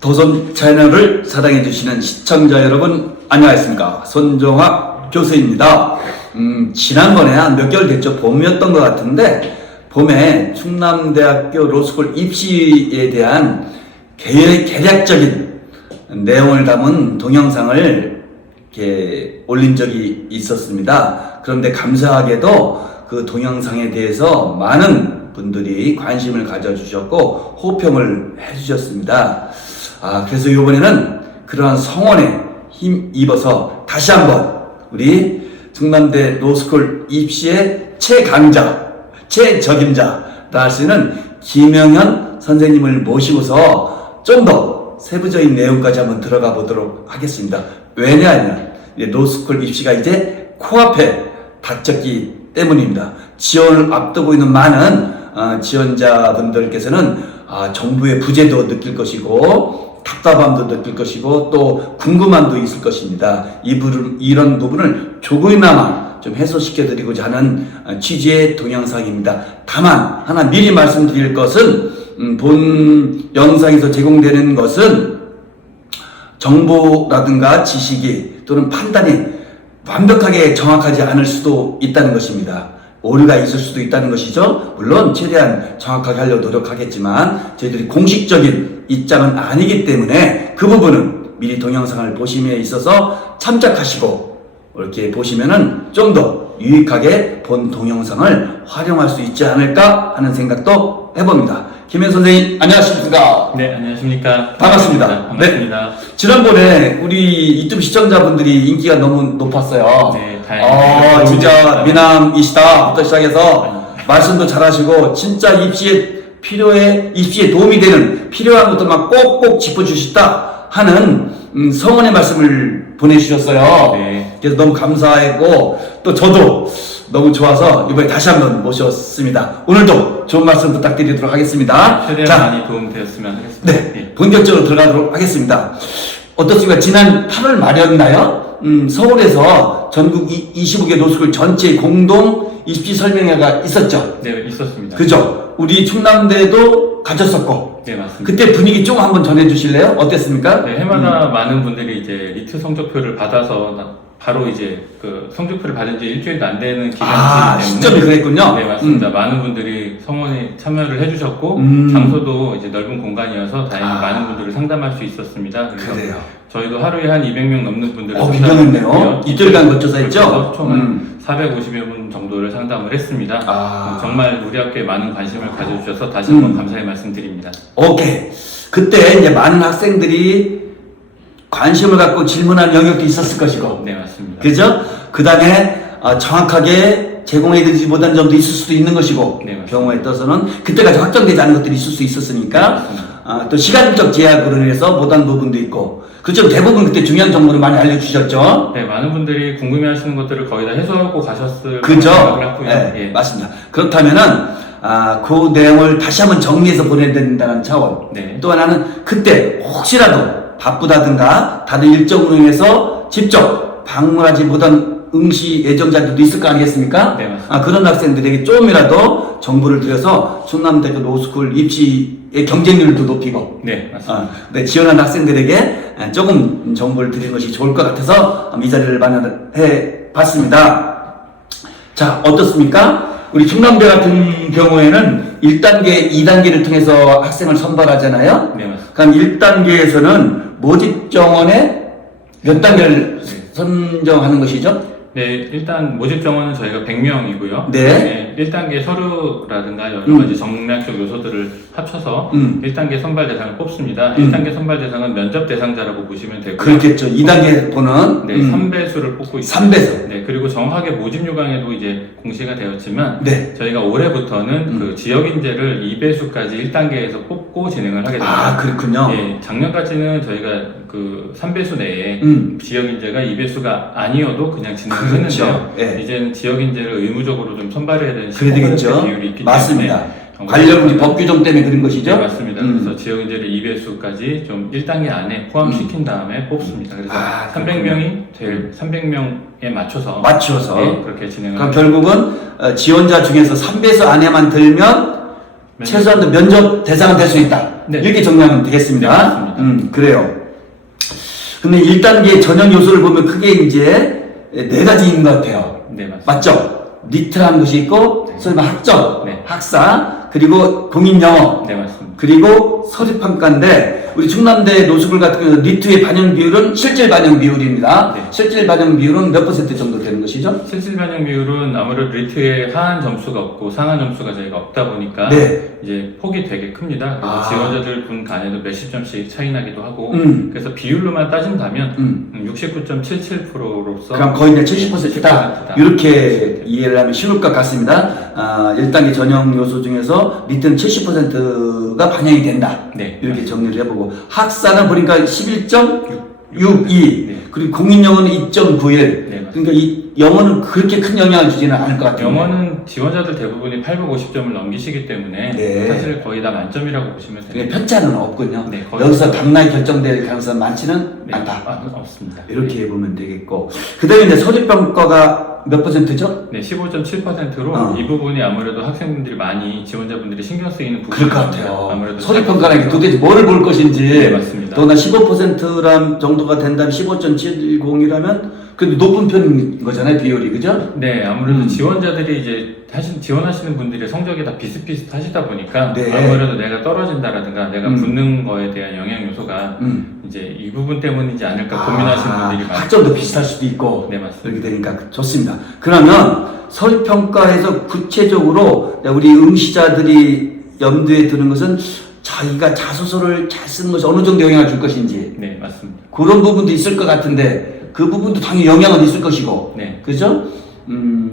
도선 채널을 사랑해주시는 시청자 여러분, 안녕하십니까. 손종학 교수입니다. 지난번에 한 몇 개월 됐죠. 봄이었던 것 같은데, 봄에 충남대학교 로스쿨 입시에 대한 개략적인 내용을 담은 동영상을 이렇게 올린 적이 있었습니다. 그런데 감사하게도 그 동영상에 대해서 많은 분들이 관심을 가져주셨고 호평을 해주셨습니다. 그래서 이번에는 그러한 성원에 힘입어서 다시 한번 우리 충남대 로스쿨 입시의 최강자, 최적임자라 할 수 있는 김영현 선생님을 모시고서 좀 더 세부적인 내용까지 한번 들어가 보도록 하겠습니다. 왜냐하면 로스쿨 입시가 이제 코앞에 닥쳤기 때문입니다. 지원을 앞두고 있는 많은 지원자분들께서는 정부의 부재도 느낄 것이고 답답함도 느낄 것이고 또 궁금함도 있을 것입니다. 이런 부분을 조금이나마 좀 해소시켜 드리고자 하는 취지의 동영상입니다. 다만 하나 미리 말씀드릴 것은 본 영상에서 제공되는 것은 정보라든가 지식이 또는 판단이 완벽하게 정확하지 않을 수도 있다는 것입니다. 오류가 있을 수도 있다는 것이죠. 물론 최대한 정확하게 하려고 노력하겠지만 저희들이 공식적인 입장은 아니기 때문에 그 부분은 미리 동영상을 보심에 있어서 참작하시고 이렇게 보시면은 좀 더 유익하게 본 동영상을 활용할 수 있지 않을까 하는 생각도 해봅니다. 김현 선생님, 안녕하십니까? 네, 안녕하십니까? 반갑습니다. 반갑습니다. 네. 지난번에 우리 유튜브 시청자분들이 인기가 너무 높았어요. 네, 다행입니다. 진짜 미남이시다부터 시작해서 말씀도 잘하시고 진짜 입시에 도움이 되는 필요한 것들만 꼭꼭 짚어주시다 하는 성원의 말씀을 보내주셨어요. 네. 그래서 너무 감사했고 또 저도 너무 좋아서 이번에 다시 한번 모셨습니다. 오늘도 좋은 말씀 부탁드리도록 하겠습니다. 최대한 많이 도움되었으면 하겠습니다. 네, 본격적으로 들어가도록 하겠습니다. 어떻습니까? 지난 8월 말이었나요? 서울에서 전국 25개 로스쿨 전체 공동 입시 설명회가 있었죠? 네, 있었습니다. 그죠? 우리 충남대도 가졌었고. 네, 맞습니다. 그때 분위기 좀 한번 전해주실래요? 어땠습니까? 네, 해마다 많은 분들이 이제 리트 성적표를 받아서 바로 이제 그 성적표를 받은 지 일주일도 안 되는 기간이기 때문에 시점이 그랬군요. 네, 맞습니다. 많은 분들이 성원에 참여를 해주셨고 장소도 이제 넓은 공간이어서 다행히 많은 분들을 상담할 수 있었습니다. 그래요. 저희도 하루에 한 200명 넘는 분들을 굉장했네요. 이틀간 거쳐서 했죠? 총 450여 분 정도를 상담을 했습니다. 정말 우리 학교에 많은 관심을 가져주셔서 다시 한번 감사의 말씀드립니다. 오케이. 그때 이제 많은 학생들이 관심을 갖고 질문하는 영역도 있었을 것이고. 네, 맞습니다. 그죠? 그 다음에 정확하게 제공해드리지 못한 점도 있을 수도 있는 것이고. 네, 경우에 따라서는 그때까지 확정되지 않은 것들이 있을 수 있었으니까. 네, 또 시간적 제약으로 인해서 못한 부분도 있고. 그렇죠. 대부분 그때 중요한 정보를 많이 알려주셨죠. 네, 많은 분들이 궁금해하시는 것들을 거의 다 해소하고 가셨을 그죠? 생각을 하고요. 네, 예. 맞습니다. 그렇다면은 그 내용을 다시 한번 정리해서 보내야 된다는 차원. 네. 또 하나는 그때 혹시라도 바쁘다든가 다른 일정으로 인해서 직접 방문하지 못한 응시 예정자들도 있을 거 아니겠습니까? 네, 맞습니다. 그런 학생들에게 조금이라도 정보를 드려서 충남대학교 로스쿨 입시의 경쟁률도 높이고. 네, 맞습니다. 네, 지원한 학생들에게 조금 정보를 드리는 것이 좋을 것 같아서 이 자리를 마련해 봤습니다. 자, 어떻습니까? 우리 충남대 같은 경우에는 1단계, 2단계를 통해서 학생을 선발하잖아요. 네, 맞습니다. 그럼 1단계에서는 모집 정원에 몇 단계를 선정하는 것이죠? 네, 일단 모집 정원은 저희가 100명이고요. 네. 1단계 서류라든가 여러 가지 정략적 요소들을 합쳐서 1단계 선발 대상을 뽑습니다. 1단계 선발 대상은 면접 대상자라고 보시면 되고요. 그렇겠죠. 2단계 보는 네, 3배수를 뽑고 있습니다. 3배수. 네, 그리고 정확하게 모집 요강에도 이제 공시가 되었지만 네. 저희가 올해부터는 그 지역 인재를 2배수까지 1단계에서 뽑고 진행을 하게 됩니다. 그렇군요. 예, 작년까지는 저희가 그 3배수 내에 지역 인재가 2배수가 아니어도 그냥 진행을 그렇죠. 했는데요. 예. 이제는 지역 인재를 의무적으로 좀 선발해야 되는 그래야 되겠죠. 비율이 있기 맞습니다. 때문에 관련 우리 법 규정 때문에 그런 것이죠? 네, 맞습니다. 그래서 지역 인재를 2배수까지 좀 1단계 안에 포함시킨 다음에 뽑습니다. 그래서 300명이 제일 300명에 맞춰서 맞춰서. 네, 그렇게 진행을 그럼 합니다. 결국은 지원자 중에서 3배수 안에만 들면 최소한도 면접 대상은 될 수 있다. 네. 이렇게 정리하면 되겠습니다. 네, 맞습니다. 그래요. 근데 1단계 전형 요소를 보면 크게 이제 4가지인 것 같아요. 네, 맞습니다. 맞죠? 리트라는 것이 있고, 네. 소위 말해 학점, 네. 학사, 그리고 공인영어, 네, 맞습니다. 그리고 서류평가인데, 우리 충남대 노스쿨 같은 경우는 리트의 반영 비율은 실질 반영 비율입니다. 네. 실질 반영 비율은 몇 % 정도 되는 것이죠? 실질 반영 비율은 아무래도 리트에 하한 점수가 없고 상한 점수가 저희가 없다 보니까 네. 이제 폭이 되게 큽니다. 그래서 아. 지원자들 분 간에도 몇십 점씩 차이 나기도 하고 음. 그래서 비율로만 따진다면 69.77%로서 그럼 거의 이제 70%다. 이렇게 이해를 하면 쉬울 것 같습니다. 1단계 전형 요소 중에서 리트는 70%가 반영이 된다. 네. 이렇게 정리를 해보고, 학사는 보니까 11.62, 네. 그리고 공인영어는 2.91. 네, 맞습니다. 그러니까 이 영어는 그렇게 큰 영향을 주지는 않을 것 같아요. 영어는 지원자들 대부분이 850점을 넘기시기 때문에 네. 사실 거의 다 만점이라고 보시면 됩니다. 편차는 없군요. 네, 거의 여기서 당락이 결정될 가능성은 많지는 네, 않다. 없습니다. 이렇게 보면 되겠고, 그 다음에 이제 서류평가가 몇 %죠? 네, 15.7%로 이 부분이 아무래도 학생분들이 많이 지원자분들이 신경 쓰이는 그럴 것 부분입니다. 같아요. 아무래도 서류평가라는 게 도대체 뭐를 볼 것인지. 네, 맞습니다. 더나 15%란 정도가 된다면 15.70이라면 그래도 높은 편인 거잖아요, 비율이. 그죠? 네, 아무래도 지원자들이 이제 사실 지원하시는 분들의 성적이 다 비슷비슷하시다 보니까 네. 아무래도 내가 떨어진다라든가 내가 붙는 거에 대한 영향 요소가 이제 이 부분 때문이지 않을까 고민하시는 분들이 많아요. 학점도 비슷할 수도 있고. 네, 맞습니다. 그렇게 되니까 좋습니다. 그러면 서류평가에서 구체적으로 우리 응시자들이 염두에 두는 것은 자기가 자소서를 잘 쓰는 것이 어느 정도 영향을 줄 것인지. 네, 맞습니다. 그런 부분도 있을 것 같은데 그 부분도 당연히 영향은 있을 것이고. 네. 그죠?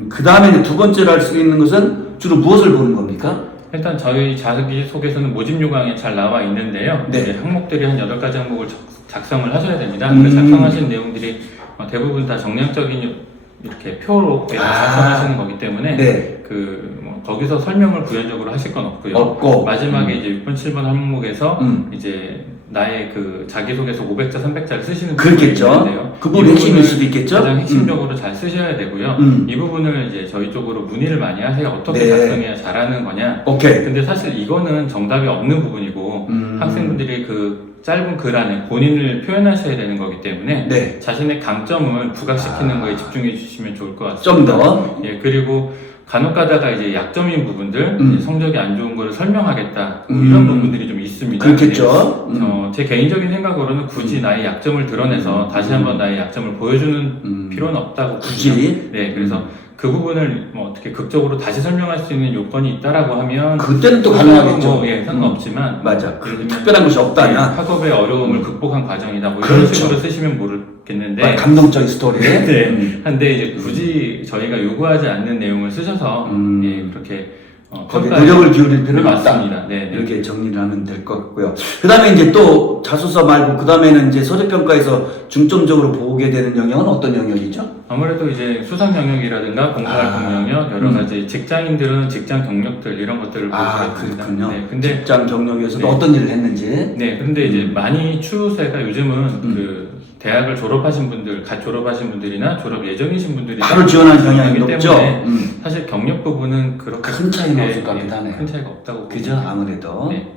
그 다음에 두 번째로 할 수 있는 것은 주로 무엇을 보는 겁니까? 일단 저희 자기소개서는 모집 요강에 잘 나와 있는데요. 네. 이제 항목들이 한 8가지 항목을 작성을 하셔야 됩니다. 그 작성하신 내용들이 대부분 다 정량적인 이렇게 표로 작성하시는 거기 때문에 네. 거기서 설명을 부연적으로 하실 건 없고요. 없고. 마지막에 이제 6번, 7번 항목에서 이제 나의 그 자기소개서 500자, 300자를 쓰시는 그렇겠죠. 부분이 있는데요. 그 부분이 핵심일 수도 있겠죠. 가장 핵심적으로 잘 쓰셔야 되고요. 이 부분을 이제 저희 쪽으로 문의를 많이 하세요. 어떻게 네. 작성해야 잘하는 거냐. 오케이. 근데 사실 이거는 정답이 없는 부분이고 학생분들이 그 짧은 글 안에 본인을 표현하셔야 되는 거기 때문에 네. 자신의 강점을 부각시키는 거에 집중해 주시면 좋을 것 같습니다. 좀 더. 예, 그리고 간혹 가다가 이제 약점인 부분들, 이제 성적이 안 좋은 거를 설명하겠다. 이런 부분들이 좀 있습니다. 그렇겠죠. 제 개인적인 생각으로는 굳이 나의 약점을 드러내서 다시 한번 나의 약점을 보여주는 필요는 없다고 굳이? 보고요. 네, 그래서 그 부분을 뭐 어떻게 극적으로 다시 설명할 수 있는 요건이 있다라고 하면 그때는 또 가능하겠죠. 예, 상관없지만 맞아. 예를 들면 특별한 것이 없다면. 학업의 어려움을 극복한 과정이다. 뭐 이런 그렇죠. 식으로 쓰시면 모르겠는데. 감동적인 스토리. 네. 한데 이제 굳이 저희가 요구하지 않는 내용을 쓰셔서 예, 그렇게 거기에 평가에- 노력을 기울일 필요는 네, 없다. 맞습니다. 네, 네. 이렇게 정리를 하면 될 것 같고요. 그 다음에 이제 또 자소서 말고 그 다음에는 이제 서류평가에서 중점적으로 보게 되는 영역은 어떤 영역이죠? 아무래도 이제 수상 영역이라든가 봉사활동 영역 여러 가지 직장인들은 직장 경력들 이런 것들을 보시게 됩니다. 그렇군요. 네, 근데 직장 경력에서도 네. 어떤 일을 했는지. 네, 근데 이제 많이 추세가 요즘은 그 대학을 졸업하신 분들, 갓 졸업하신 분들이나 졸업 예정이신 분들이 바로 지원하는 경향이 많기 높죠. 때문에 사실 경력 부분은 그렇게 큰 차이는 크게, 없을 것 같긴 하네요. 큰 차이가 없다고 그죠? 봅니다. 아무래도. 네.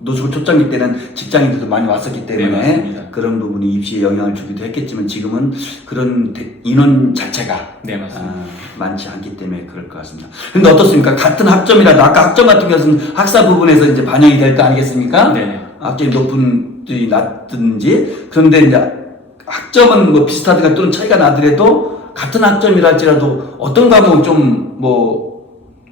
노조 초창기 때는 직장인들도 많이 왔었기 때문에 네, 맞습니다. 그런 부분이 입시에 영향을 주기도 했겠지만 지금은 그런 인원 자체가 네, 맞습니다. 많지 않기 때문에 그럴 것 같습니다. 근데 어떻습니까? 같은 학점이라도 아까 학점 같은 경우는 학사 부분에서 이제 반영이 될 거 아니겠습니까? 네네. 학점이 높은지 낮든지. 그런데 이제 학점은 뭐 비슷하든가 또는 차이가 나더라도 같은 학점이라 할지라도 어떤 과목은 좀 뭐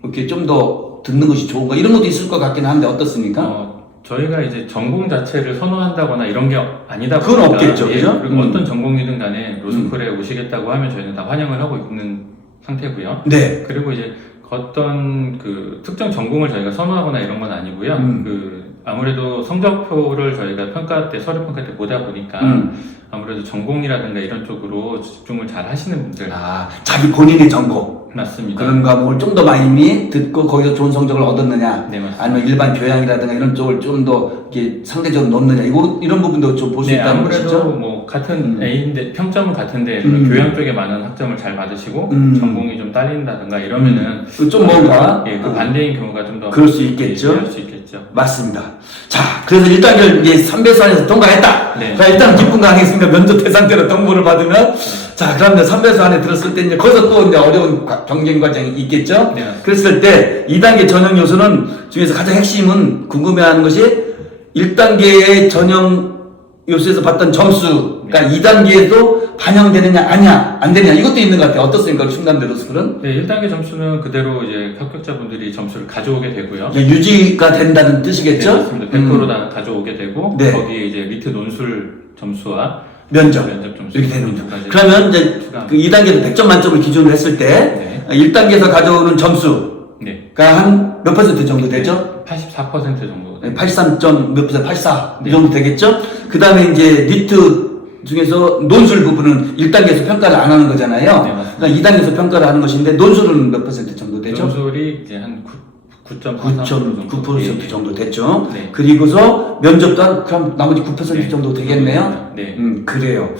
이렇게 좀 더 듣는 것이 좋은가 이런 것도 있을 것 같긴 한데 어떻습니까? 저희가 이제 전공 자체를 선호한다거나 이런 게 아니다 그건 보니까 없겠죠, 그죠? 그리고 어떤 전공이든 간에 로스쿨에 오시겠다고 하면 저희는 다 환영을 하고 있는 상태고요. 네. 그리고 이제 어떤 그 특정 전공을 저희가 선호하거나 이런 건 아니고요. 아무래도 성적표를 저희가 평가 때 서류 평가 때 보다 보니까 아무래도 전공이라든가 이런 쪽으로 집중을 잘 하시는 분들 자기 본인의 전공. 맞습니다. 그런 과목을 좀 더 많이 듣고 거기서 좋은 성적을 얻었느냐, 네, 맞습니다. 아니면 일반 교양이라든가 이런 쪽을 좀 더 상대적으로 놓느냐, 이런 부분도 좀 볼 수 네, 있다는 아무래도 것이죠. 뭐 같은 A인데 평점은 같은데 교양 쪽에 많은 학점을 잘 받으시고 전공이 좀 딸린다든가 이러면은 좀 뭔가 그 반대인 경우가 좀 더 그럴 수 있겠죠. 할 수 있겠죠. 맞습니다. 자, 그래서 1단계를 이제 3배수 안에서 통과했다. 네. 자, 일단 기쁜 거 아니겠습니까? 면접 대상자로 통보를 받으면. 자, 그러면 3배수 안에 들었을 때 이제 거기서 또 이제 어려운 경쟁 과정이 있겠죠? 네. 그랬을 때 2단계 전형 요소는 중에서 가장 핵심은 궁금해하는 것이 1단계의 전형 요소에서 봤던 점수가 2단계에도 반영되느냐, 아니냐, 안 되느냐, 이것도 있는 것 같아요. 어떻습니까? 충남대로서 그런? 네, 1단계 점수는 그대로 이제 합격자분들이 점수를 가져오게 되고요. 유지가 된다는 뜻이겠죠? 네, 맞습니다. 100% 다 가져오게 되고 네. 거기에 이제 리트 논술 점수와 면접. 점수 이렇게 되는 거죠. 점수까지 그러면 이제 추가. 그 2단계도 100점 만점을 기준으로 했을 때 1단계에서 가져오는 점수가 네. 한 몇 퍼센트 정도 되죠? 84% 정도. 83점 몇 퍼센트, 84 네. 이 정도 되겠죠? 그 다음에 이제 리트 중에서 논술 부분은 1단계에서 평가를 안 하는 거잖아요. 네, 맞습니다. 그러니까 2단계에서 평가를 하는 것인데 논술은 몇 퍼센트 정도 되죠? 점수율이 이제 한 9.9% 9.9% 정도 됐죠. 네. 그리고서 면접도 한 그럼 나머지 9% 네. 정도 되겠네요. 네. 그래요.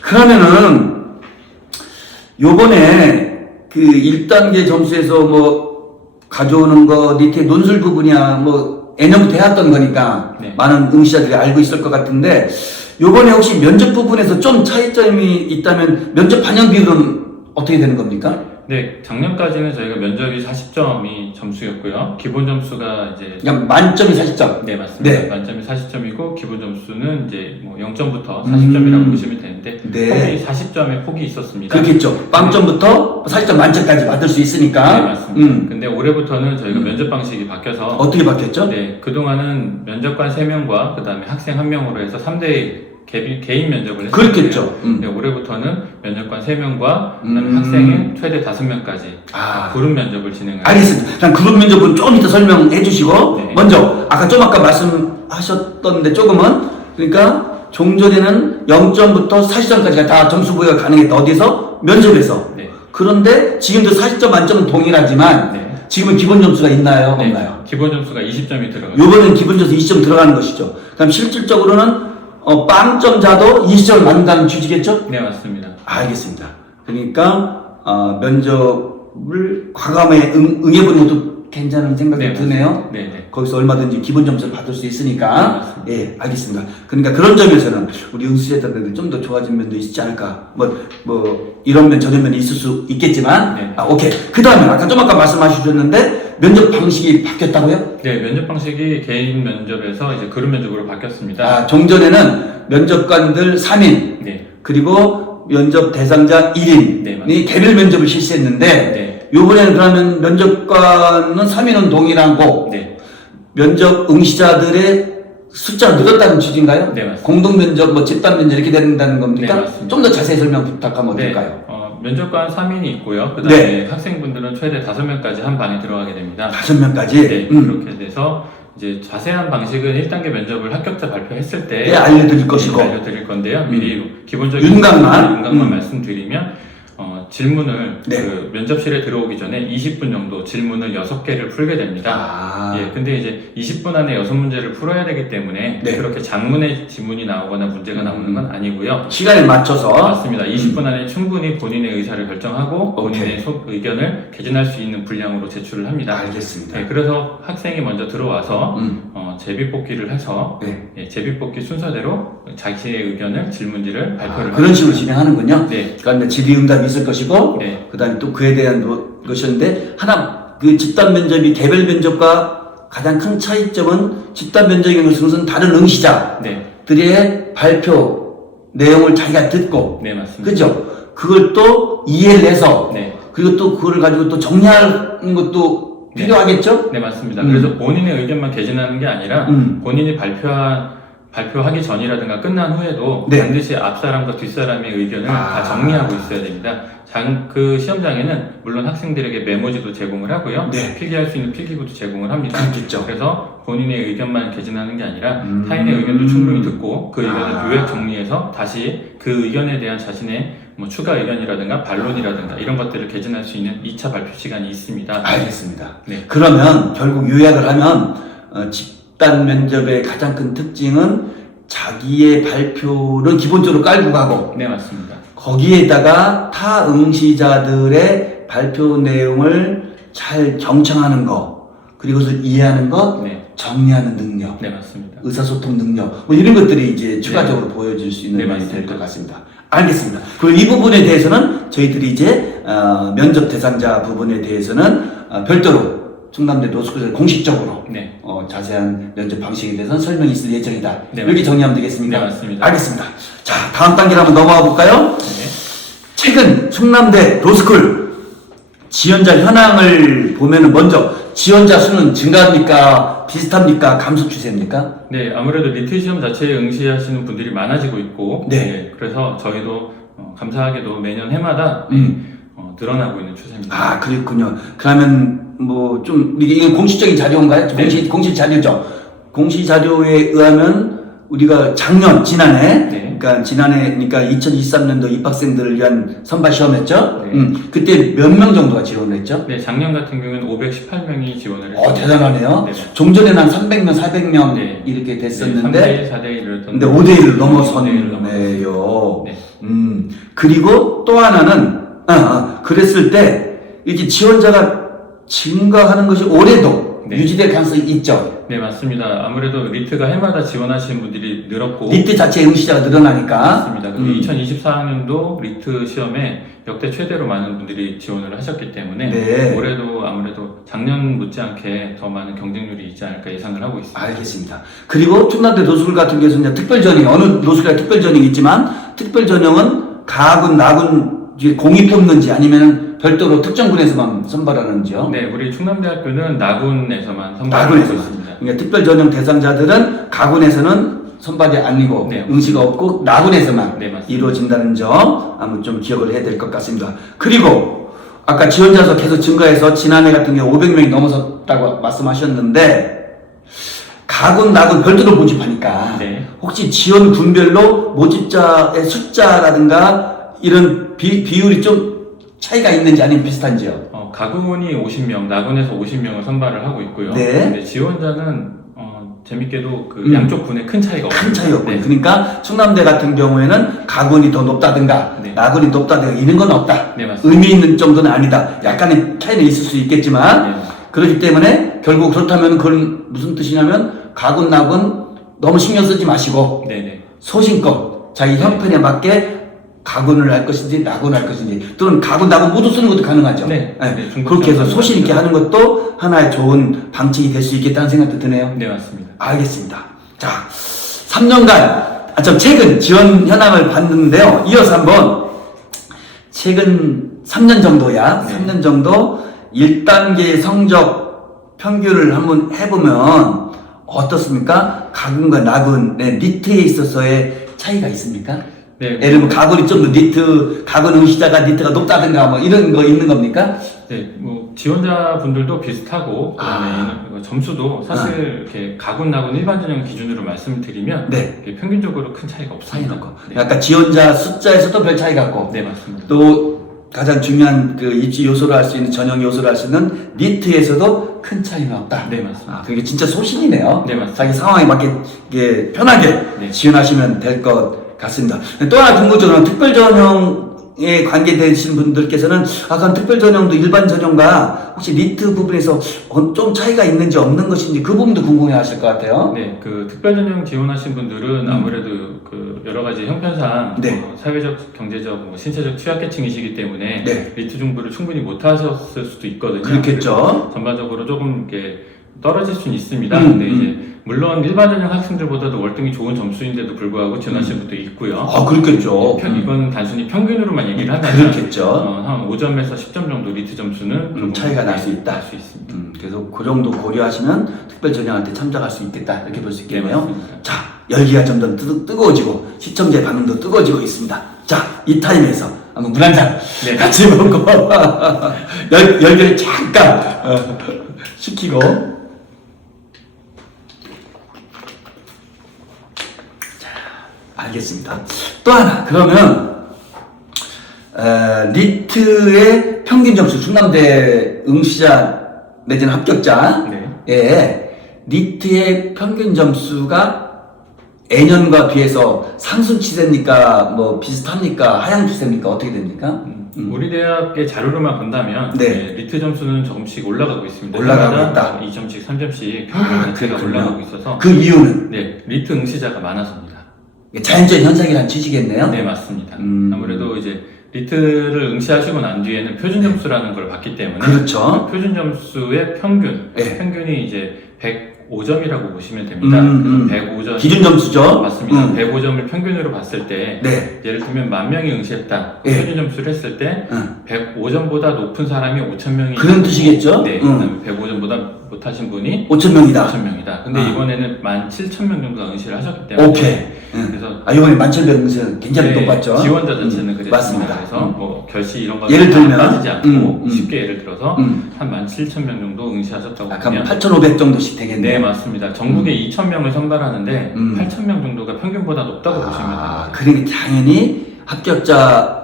그러면은 요번에 그 1단계 점수에서 뭐 가져오는 거 밑에 논술 부분이야 뭐 예년부터 해왔던 거니까 네. 많은 응시자들이 알고 있을 것 같은데 요번에 혹시 면접 부분에서 좀 차이점이 있다면 면접 반영 비율은 어떻게 되는 겁니까? 네, 작년까지는 저희가 면접이 40점이 점수였고요. 기본 점수가 이제 그냥 만점이 40점. 네, 맞습니다. 네. 만점이 40점이고 기본 점수는 이제 뭐 0점부터 40점이라고 보시면 되는데 네. 폭이 40점의 폭이 있었습니다. 그렇겠죠. 빵점부터 40점 만점까지 받을 수 있으니까. 네, 맞습니다. 근데 올해부터는 저희가 면접 방식이 바뀌어서 어떻게 바뀌었죠? 네, 그동안은 면접관 3명과 그다음에 학생 1명으로 해서 3대 개인 면접을 했었는데요. 그렇겠죠. 네, 올해부터는 면접관 3명과 그다음에 학생의 최대 5명까지 그룹 면접을 진행을 알겠습니다. 그럼 그룹 면접은 조금 이따 설명해 주시고 네. 먼저 아까 말씀하셨던데 조금은 그러니까 종전에는 0점부터 40점까지가 다 점수 부여가 가능했다. 어디서? 면접에서. 네. 그런데 지금도 40점 만점은 동일하지만 네. 지금은 기본 점수가 있나요? 네, 없나요? 기본 점수가 20점이 들어가요. 요번엔 기본 점수 20점 들어가는 것이죠. 그럼 실질적으로는 빵점자도 20점을 맞는다는 취지겠죠? 네, 맞습니다. 알겠습니다. 그러니까 면접을 과감하게 응해보는 것도 괜찮은 생각이 네, 드네요. 네, 네. 거기서 얼마든지 기본 점수를 받을 수 있으니까. 네, 예, 알겠습니다. 그러니까 그런 점에서는 우리 응시자들은 좀 더 좋아진 면도 있지 않을까. 이런 면 저런 면이 있을 수 있겠지만. 네. 오케이. 그 다음에 아까 말씀하셨는데 면접 방식이 바뀌었다고요? 네, 면접 방식이 개인 면접에서 이제 그룹 면접으로 바뀌었습니다. 종전에는 면접관들 3인. 네. 그리고 면접 대상자 1인이 네, 개별 면접을 실시했는데 네. 요번에는 그러면 면접관은 3인은 동일하고 네. 면접 응시자들의 숫자가 늘었다는 취지인가요? 네, 맞습니다. 공동 면접, 집단 면접 이렇게 된다는 겁니까? 네, 맞습니다. 좀 더 자세히 설명 부탁하면 어떨까요? 면접관 3인이 있고요. 그 다음에 학생분들은 최대 5명까지 한 반에 들어가게 됩니다. 5명까지? 네, 그렇게 돼서 이제 자세한 방식은 1단계 면접을 합격자 발표했을 때 알려드릴 것이고 알려드릴 건데요. 미리 기본적인 윤곽만 말씀드리면 질문을 네. 그 면접실에 들어오기 전에 20분 정도 질문을 6개를 풀게 됩니다. 예, 근데 이제 20분 안에 6문제를 풀어야 되기 때문에 네. 그렇게 장문의 지문이 나오거나 문제가 나오는 건 아니고요. 시간에 맞춰서 맞습니다. 20분 안에 충분히 본인의 의사를 결정하고 본인의 오케이. 의견을 개진할 수 있는 분량으로 제출을 합니다. 알겠습니다. 네, 그래서 학생이 먼저 들어와서 제비뽑기를 해서 네. 제비뽑기 순서대로 자기의 의견을 질문지를 발표를 그런 식으로 진행하는군요. 네. 그러니까 질의응답이 있을 것이고 네. 그 다음에 또 그에 대한 것이었는데 그 집단 면접이 개별 면접과 가장 큰 차이점은 집단 면접인 것은 다른 응시자들의 네. 발표 내용을 자기가 듣고 네, 맞습니다. 그죠? 그걸 또 이해를 해서 네. 그리고 또 그걸 가지고 또 정리하는 것도 네. 필요하겠죠? 네, 맞습니다. 그래서 본인의 의견만 개진하는 게 아니라 본인이 발표한 발표하기 전이라든가 끝난 후에도 네. 반드시 앞사람과 뒷사람의 의견을 다 정리하고 있어야 됩니다. 그 시험장에는 물론 학생들에게 메모지도 제공을 하고요. 네. 필기할 수 있는 필기구도 제공을 합니다. 그렇겠죠. 그래서 본인의 의견만 개진하는 게 아니라 타인의 의견도 충분히 듣고 그 의견을 요약 정리해서 다시 그 의견에 대한 자신의 뭐 추가 의견이라든가 반론이라든가 이런 것들을 개진할 수 있는 2차 발표 시간이 있습니다. 알겠습니다. 네. 그러면 결국 요약을 하면 집단 면접의 가장 큰 특징은 자기의 발표는 기본적으로 깔고 가고 네, 맞습니다. 거기에다가 타 응시자들의 발표 내용을 잘 경청하는 거, 그리고 그것을 이해하는 것, 네. 정리하는 능력, 네, 맞습니다. 의사소통 능력, 뭐 이런 것들이 이제 추가적으로 보여질 수 있는 네, 면이 맞습니다. 될 것 같습니다. 알겠습니다. 그리고 이 부분에 대해서는 저희들이 이제 면접 대상자 부분에 대해서는 별도로 충남대 노스쿨에서 공식적으로 네. 자세한 면접 방식에 대해서는 설명이 있을 예정이다. 네, 이렇게 정리하면 되겠습니까? 네, 맞습니다. 알겠습니다. 자, 다음 단계로 한번 넘어가 볼까요? 네. 최근 충남대 로스쿨 지원자 현황을 보면은 먼저 지원자 수는 증가합니까? 비슷합니까? 감소 추세입니까? 네, 아무래도 리트 시험 자체에 응시하시는 분들이 많아지고 있고, 네. 그래서 저희도 감사하게도 매년 해마다 늘어나고 있는 추세입니다. 아, 그렇군요. 그러면 뭐 좀 이게 공식적인 자료인가요? 네. 공식 자료죠. 공식 자료에 의하면 우리가 지난해, 네. 그러니까 2023년도 입학생들을 위한 선발 시험했죠. 네. 그때 몇 명 정도가 지원을 했죠? 네, 작년 같은 경우에는 518명이 지원을 했습니다. 대단하네요. 네. 종전에는 한 300명, 400명 네. 이렇게 됐었는데, 3대1, 4대1을 근데 5대1을 넘어섰네요. 네. 그리고 또 하나는, 그랬을 때, 이렇게 지원자가 증가하는 것이 올해도 네. 유지될 가능성이 있죠. 네, 맞습니다. 아무래도 리트가 해마다 지원하시는 분들이 늘었고, 리트 자체 응시자가 늘어나니까. 맞습니다. 그리고 2024학년도 리트 시험에 역대 최대로 많은 분들이 지원을 하셨기 때문에 네. 올해도 아무래도 작년 못지않게 더 많은 경쟁률이 있지 않을까 예상을 하고 있습니다. 알겠습니다. 그리고 충남대 노스쿨 같은 경우에는 특별 전형, 어느 노스쿨에 특별 전형이 있지만, 특별 전형은 가군, 나군, 공이 뽑는지 아니면 별도로 특정군에서만 선발하는지요? 네, 우리 충남대학교는 나군에서만 선발하고 나군에서만. 있습니다. 그러니까 특별 전형 대상자들은 가군에서는 선발이 아니고 네. 응시가 없고 나군에서만 네, 맞습니다. 이루어진다는 점 한번 좀 기억을 해야 될 것 같습니다. 그리고 아까 지원자 수 계속 증가해서 지난해 같은 경우 500명이 넘어섰다고 말씀하셨는데 가군, 나군 별도로 모집하니까 네. 혹시 지원 군별로 모집자의 숫자라든가 이런 비율이 좀 차이가 있는지 아니면 비슷한지요? 가군이 50명, 나군에서 50명을 선발을 하고 있고요. 네. 근데 지원자는 재밌게도 그 양쪽 군에 큰 차이가 없습니다. 큰 차이 없고 네. 그러니까 충남대 같은 경우에는 가군이 더 높다든가 네. 나군이 높다든가 이런 건 없다. 네, 맞습니다. 의미 있는 정도는 아니다. 약간의 차이는 있을 수 있겠지만 네. 그렇기 때문에 결국 그렇다면 그건 무슨 뜻이냐면 가군, 나군 너무 신경 쓰지 마시고 네네. 소신껏 자기 형편에 맞게 가군을 할 것인지 나군을 할 것인지 또는 가군, 나군 모두 쓰는 것도 가능하죠. 네. 네. 네, 중국 그렇게 해서 사람들 소신 있게 맞습니다. 하는 것도 하나의 좋은 방책이 될 수 있겠다는 생각도 드네요. 네, 맞습니다. 알겠습니다. 자, 3년간, 최근 지원 현황을 봤는데요. 이어서 한번, 최근 3년 정도야, 네. 3년 정도 1단계 성적 평균을 한번 해보면 어떻습니까? 가군과 나군의 니트에 있어서의 차이가 있습니까? 네. 예를 들면 가군이 좀 더 니트, 가군 응시자가 니트가 높다든가 뭐 이런 거 있는 겁니까? 네, 뭐 지원자분들도 비슷하고 그다음에 점수도 사실 이렇게 가군, 나군 일반 전형 기준으로 말씀드리면 네. 이렇게 평균적으로 큰 차이가 차이 없습니다. 나고. 네. 아까 지원자 숫자에서도 별 차이가 없고. 네, 맞습니다. 또 가장 중요한 그 입시 요소로 할 수 있는 전형 요소로 할 수 있는 니트에서도 큰 차이는 없다. 네, 맞습니다. 그게 진짜 소신이네요. 네, 맞습니다. 자기 상황에 맞게 이게 편하게 네. 지원하시면 될 것 같습니다. 또 하나 궁금증은 특별 전형에 관계되신 분들께서는 그럼 특별 전형도 일반 전형과 혹시 니트 부분에서 좀 차이가 있는지 없는 것인지 그 부분도 궁금해하실 것 같아요. 네, 그 특별 전형 지원하신 분들은 아무래도 그 여러 가지 형편상 네. 사회적, 경제적, 신체적 취약계층이시기 때문에 네. 리트 중부를 충분히 못 하셨을 수도 있거든요. 그렇겠죠. 전반적으로 조금 이렇게 떨어질 수는 있습니다. 음, 근데 이제 물론 일반 전형 학생들보다도 월등히 좋은 점수인데도 불구하고 지원하시는 분도 있고요. 그렇겠죠. 이건 단순히 평균으로만 얘기를 하면 그렇겠죠. 한 5점에서 10점 정도 리트 점수는 조금 차이가 날 수 있다. 날 수 있습니다. 그래서 그 정도 고려하시면 특별 전형할 때 참작할 수 있겠다 이렇게 볼 수 있겠네요. 맞습니다. 자, 열기가 점점 뜨거워지고 시청자의 반응도 뜨거워지고 있습니다. 자, 이 타임에서 한번 물 한 잔 네. 같이 먹고 열기를 잠깐 식히고. 자, 알겠습니다. 또 하나 그러면 리트의 평균 점수 충남대 응시자 내지는 합격자 네. 예, 리트의 평균 점수가 예년과 비해서 상승 추세입니까? 뭐 비슷합니까? 하향 추세입니까? 어떻게 됩니까? 우리 대학의 자료로만 본다면 네. 리트 점수는 조금씩 올라가고 있습니다. 올라가고 해마다 있다. 2점씩, 3점씩 평균 자체가 그렇군요. 올라가고 있어서 그 이유는 네, 리트 응시자가 많아서입니다. 자연적인 현상이라는 취지겠네요. 네, 맞습니다. 아무래도 이제 리트를 응시하시고 난 뒤에는 표준 점수라는 걸 봤기 때문에 그렇죠. 그 표준 점수의 평균, 네. 평균이 이제 105점이라고 보시면 됩니다. 105점 기준 점수죠. 맞습니다. 105점을 평균으로 봤을 때 네. 예를 들면 10,000명이 응시했다. 네. 표준 점수를 했을 때 응. 105점보다 높은 사람이 5,000명이 그런 뜻이겠죠? 네. 응. 105점보다 못하신 분이 5,000명이다. 5,000명이다. 근데 아. 이번에는 17,000명 정도가 응시를 하셨기 때문에 오케이. 응. 그래서 이번에 만천병은 굉장히 네, 높았죠. 지원자 전체는 그랬습니다. 맞습니다. 그래서 뭐 결시 이런 거 예를 들면, 빠지지 않고 쉽게 예를 들어서 음. 한 17,000명 정도 응시하셨다고 약간 보면 8,500 정도씩 되겠네요. 네, 맞습니다. 전국에 2,000명을 선발하는데 8,000명 정도가 평균보다 높다고 보시면 됩니다. 그러니까 당연히 합격자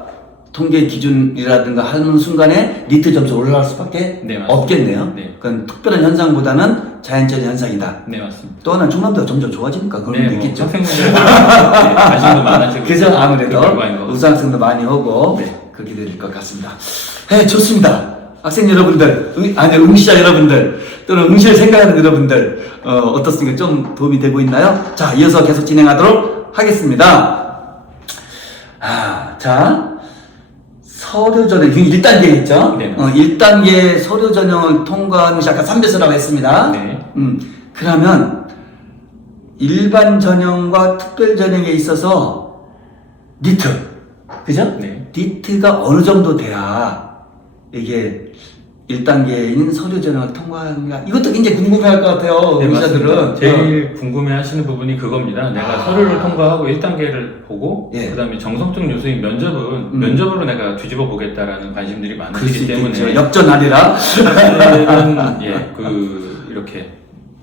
통계 기준이라든가 하는 순간에 리트 점수 올라갈 수밖에 네, 맞습니다. 없겠네요. 네. 그건 특별한 현상보다는 자연적인 현상이다. 네, 맞습니다. 또 하나 충남도가 점점 좋아지니까 그런 네, 게 뭐 있겠죠. 학생분들 관심도 많아지고 그래서 그 아무래도 결과인 것 같습니다. 우수학생도 많이 오고 네. 그렇게 될 것 같습니다. 네, 좋습니다. 학생 여러분들, 응시자 여러분들, 또는 응시를 생각하는 여러분들, 어떻습니까? 좀 도움이 되고 있나요? 자, 이어서 계속 진행하도록 하겠습니다. 자, 서류 전형, 1단계 있죠? 네. 1단계 서류 전형을 통과하는 것이 아까 3배수라고 했습니다. 네. 그러면 일반 전형과 특별 전형에 있어서 니트, 그죠? 네. 니트가 어느 정도 돼야 이게 1단계인 서류 전형을 통과하는가? 이것도 굉장히 궁금해할 것 같아요. 네, 의사들은. 맞습니다. 제일 궁금해하시는 부분이 그겁니다. 내가 서류를 통과하고 1단계를 보고 예. 그다음에 정성적 요소인 면접은 면접으로 내가 뒤집어 보겠다라는 관심들이 그럴 수 많으시기 있겠죠. 때문에 역전하리라. 사실은 이렇게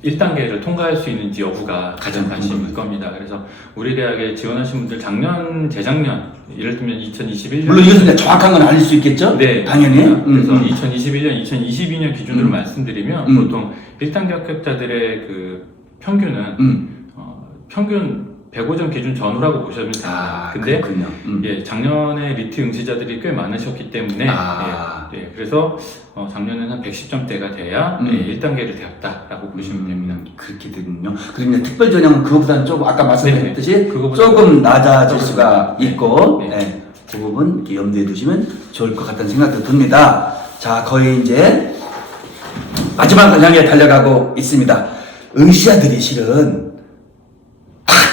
1단계를 통과할 수 있는지 여부가 가장 관심일 겁니다. 그래서 우리 대학에 지원하신 분들 작년, 재작년 예를 들면 2021년 물론 이것은 이제 정확한 건 아닐 수 있겠죠? 네, 당연히. 그래서 2021년, 2022년 기준으로 말씀드리면 보통 1단계 합격자들의 그 평균은 평균 105점 기준 전후라고 보시면 됩니다. 근데 그렇군요. 예, 작년에 리트 응시자들이 꽤 많으셨기 때문에 그래서 작년에는 한 110점대가 돼야 1단계를 되었다라고 보시면 됩니다. 그렇게 되군요. 그러면 특별 전형은 그거보다는 조금 아까 말씀드렸듯이 네, 그거보다 조금 낮아질 수가 있고 네. 네. 그 부분 이렇게 염두에 두시면 좋을 것 같다는 생각도 듭니다. 자, 거의 이제 마지막을 향해 달려가고 있습니다. 응시자들이 실은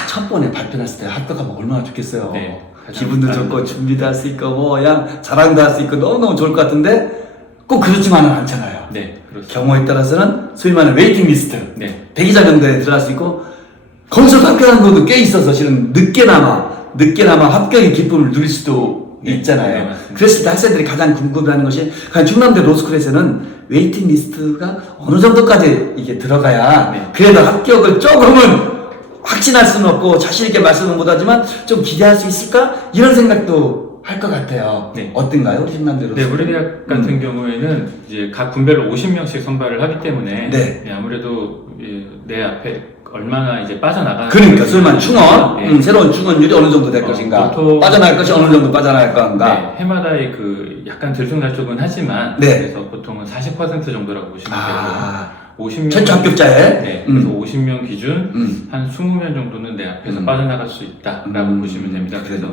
첫 번에 발표 났을 때 합격하면 얼마나 좋겠어요. 네, 기분도 좋고 준비도 할 수 있고 뭐야 자랑도 할 수 있고 너무너무 좋을 것 같은데 꼭 그렇지만은 않잖아요. 네, 그렇습니다. 경우에 따라서는 소위 말하는 웨이팅 리스트 네. 대기자 정도에 들어갈 수 있고 거기서 합격하는 것도 꽤 있어서 실은 늦게나마 합격의 기쁨을 누릴 수도 네, 있잖아요. 네, 맞습니다. 그랬을 때 학생들이 가장 궁금해하는 것이 과연 충남대 로스쿨에서는 웨이팅 리스트가 어느 정도까지 이게 들어가야 네. 그래도 합격을 조금은 확신할 수는 없고 자신있게 말씀은 못하지만 좀 기대할 수 있을까? 이런 생각도 할 것 같아요. 네. 어떤가요? 우리 충남대 네, 로스쿨? 우리 대학 같은 경우에는 이제 각 분별로 50명씩 선발을 하기 때문에 네. 아무래도 내 앞에 얼마나 이제 빠져나가는 그러니까 소위 말하는 충원, 네. 새로운 충원율이 어느 정도 될 것인가, 보통- 빠져나갈 것이 어느 정도 빠져나갈 건가. 네, 해마다의 그 약간 들쑥날쑥은 하지만 네. 그래서 보통은 40% 정도라고 보시면 되고 50명 최초 합격자의 네, 그래서 50명 기준 한 한 20명 정도는 내 앞에서 빠져나갈 수 있다라고 보시면 됩니다. 그래서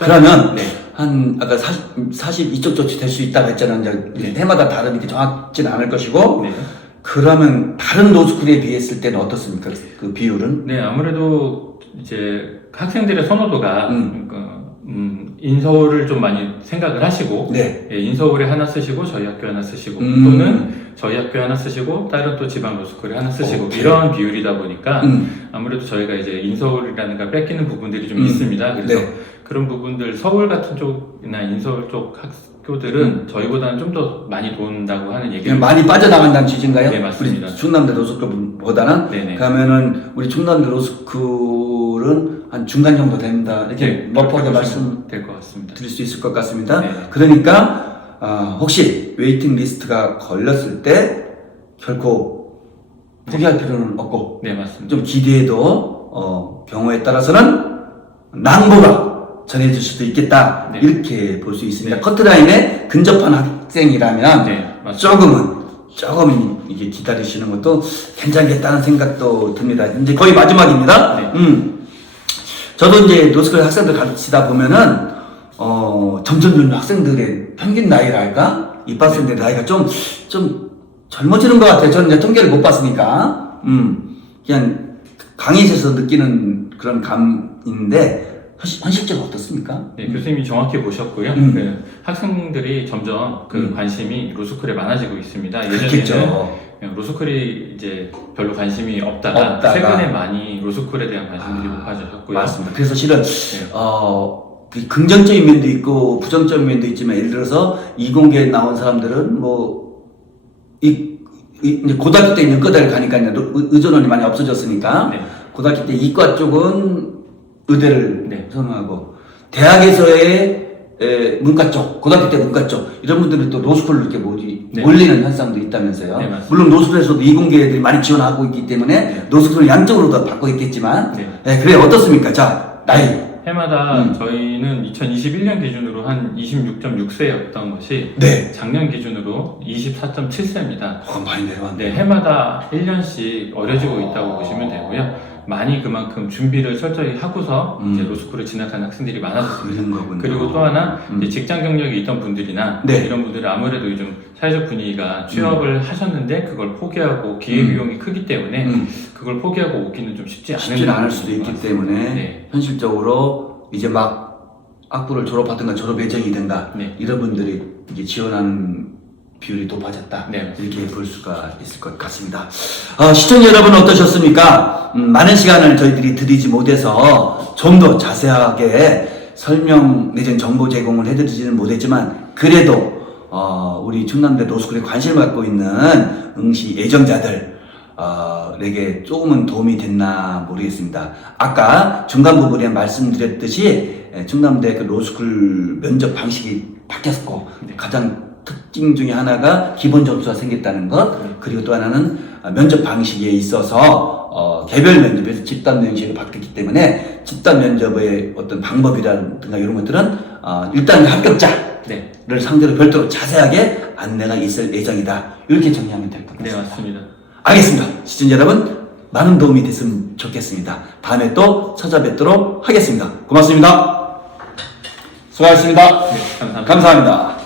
그러면 네. 한 아까 40 이쪽 저쪽 될 수 있다고 했잖아요. 이제 네. 해마다 다르니까 정확지는 않을 것이고. 네. 그러면 다른 로스쿨에 비했을 때는 어떻습니까? 그 비율은? 네, 아무래도 이제 학생들의 선호도가 인서울을 좀 많이 생각을 하시고 네. 예, 인서울에 하나 쓰시고 저희 학교 하나 쓰시고 또는 저희 학교 하나 쓰시고 다른 또 지방 로스쿨에 하나 쓰시고 오케이. 이런 비율이다 보니까 아무래도 저희가 이제 인서울이라든가 뺏기는 부분들이 좀 있습니다. 그래서 네. 그런 부분들 서울 같은 쪽이나 인서울 쪽 학교들은 저희보다는 좀 더 많이 돈다고 하는 얘기를 그냥 많이 빠져나간다는 취지인가요? 네, 맞습니다. 우리 충남대 로스쿨보다는 네네. 그러면은 우리 충남대 로스쿨은 한 중간 정도 됩니다. 이렇게 네, 러프하게 그렇게 말씀드릴 보시면 될 것 같습니다. 수 있을 것 같습니다. 네. 그러니까 혹시 웨이팅 리스트가 걸렸을 때 결코 포기할 필요는 없고 네, 맞습니다. 좀 기대해도 경우에 따라서는 낭보가 전해질 수도 있겠다. 네. 이렇게 볼 수 있습니다. 네. 커트라인에 근접한 학생이라면 네, 맞습니다. 조금 이게 기다리시는 것도 괜찮겠다는 생각도 듭니다. 이제 거의 마지막입니다. 네. 저도 이제 로스쿨 학생들 가르치다 보면은 점점 학생들의 평균 나이랄까 입학생들의 나이가 좀 젊어지는 것 같아요. 저는 이제 통계를 못 봤으니까 그냥 강의실에서 느끼는 그런 감인데 현실적으로 어떻습니까? 네, 교수님이 정확히 보셨고요. 그 학생들이 점점 그 관심이 로스쿨에 많아지고 있습니다. 예전에는 그렇겠죠. 로스쿨이 이제 별로 관심이 없다가 최근에 많이 로스쿨에 대한 관심들이 높아졌고요. 맞습니다. 그래서 실은 네. 그 긍정적인 면도 있고 부정적인 면도 있지만 예를 들어서 이공계에 나온 사람들은 이제 고등학교 때 연거대를 가니까 이제 의존원이 많이 없어졌으니까 네. 고등학교 때 이과 쪽은 의대를 네. 선호하고 대학에서의 문과 쪽, 고등학교 때 문과 쪽 이런 분들은 또 로스쿨로 이렇게 네. 몰리는 현상도 있다면서요. 네, 맞습니다. 물론 로스쿨에서도 이공계들이 많이 지원하고 있기 때문에 로스쿨을 양쪽으로 다 받고 있겠지만 그래 어떻습니까? 자 나이 해마다 저희는 2021년 기준으로 한 26.6세였던 것이 네. 작년 기준으로 24.7세입니다. 많이 내려왔네. 네, 해마다 1년씩 어려지고 있다고 보시면 되고요. 많이 그만큼 준비를 철저히 하고서 이제 로스쿨을 진학하는 학생들이 많아졌습니다. 그런 거군요. 그리고 또 하나 이제 직장 경력이 있던 분들이나 네. 이런 분들은 아무래도 요즘 사회적 분위기가 취업을 하셨는데 그걸 포기하고 기회비용이 크기 때문에 그걸 포기하고 오기는 좀 쉽지 않을 수도 있기 때문에 네. 현실적으로 이제 막 학부를 졸업하든가 졸업 예정이든가 네. 이런 분들이 이제 지원하는 비율이 높아졌다. 네. 이렇게 볼 수가 있을 것 같습니다. 시청자 여러분 어떠셨습니까? 많은 시간을 저희들이 드리지 못해서 좀 더 자세하게 설명 내지는 정보 제공을 해드리지는 못했지만 그래도 우리 충남대 로스쿨에 관심을 갖고 있는 응시 예정자들에게 조금은 도움이 됐나 모르겠습니다. 아까 중간 부분에 말씀드렸듯이 충남대 그 로스쿨 면접 방식이 바뀌었고 가장 특징 중에 하나가 기본 점수가 생겼다는 것, 그리고 또 하나는 면접 방식에 있어서 개별 면접에서 집단 면접으로 바뀌었기 때문에 집단 면접의 어떤 방법이라든가 이런 것들은 일단 합격자를 상대로 별도로 자세하게 안내가 있을 예정이다. 이렇게 정리하면 될 것 같습니다. 네, 맞습니다. 알겠습니다. 시청자 여러분 많은 도움이 됐으면 좋겠습니다. 다음에 또 찾아뵙도록 하겠습니다. 고맙습니다. 수고하셨습니다. 네, 감사합니다. 감사합니다.